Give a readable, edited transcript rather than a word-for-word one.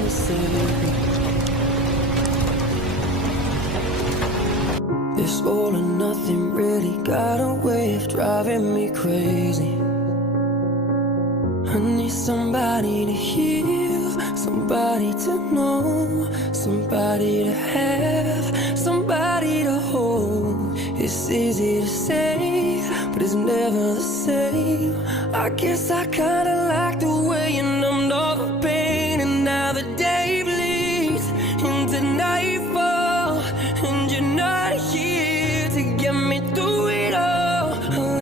trying to save me. This all or nothing really got a way of driving me crazy. I need somebody to heal, somebody to know, somebody to have, somebody to hold. It's easy to say, but it's never the same. I guess I kinda like the